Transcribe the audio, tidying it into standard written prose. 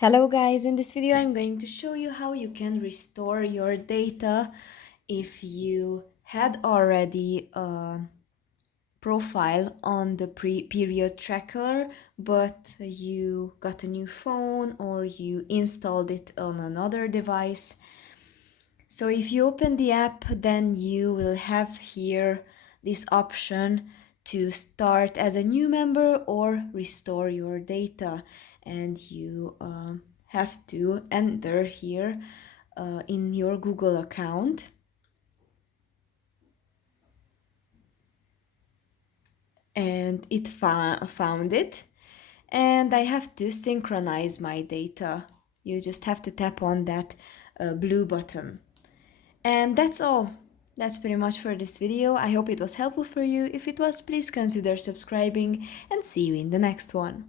Hello guys, in this video I'm going to show you how you can restore your data if you had already a profile on the period tracker but you got a new phone or you installed it on another device. So if you open the app, then you will have here this option to start as a new member or restore your data, and you have to enter here in your Google account, and it found it, and I have to synchronize my data. You just have to tap on that blue button. And that's all. That's pretty much for this video. I hope it was helpful for you. If it was, please consider subscribing and see you in the next one.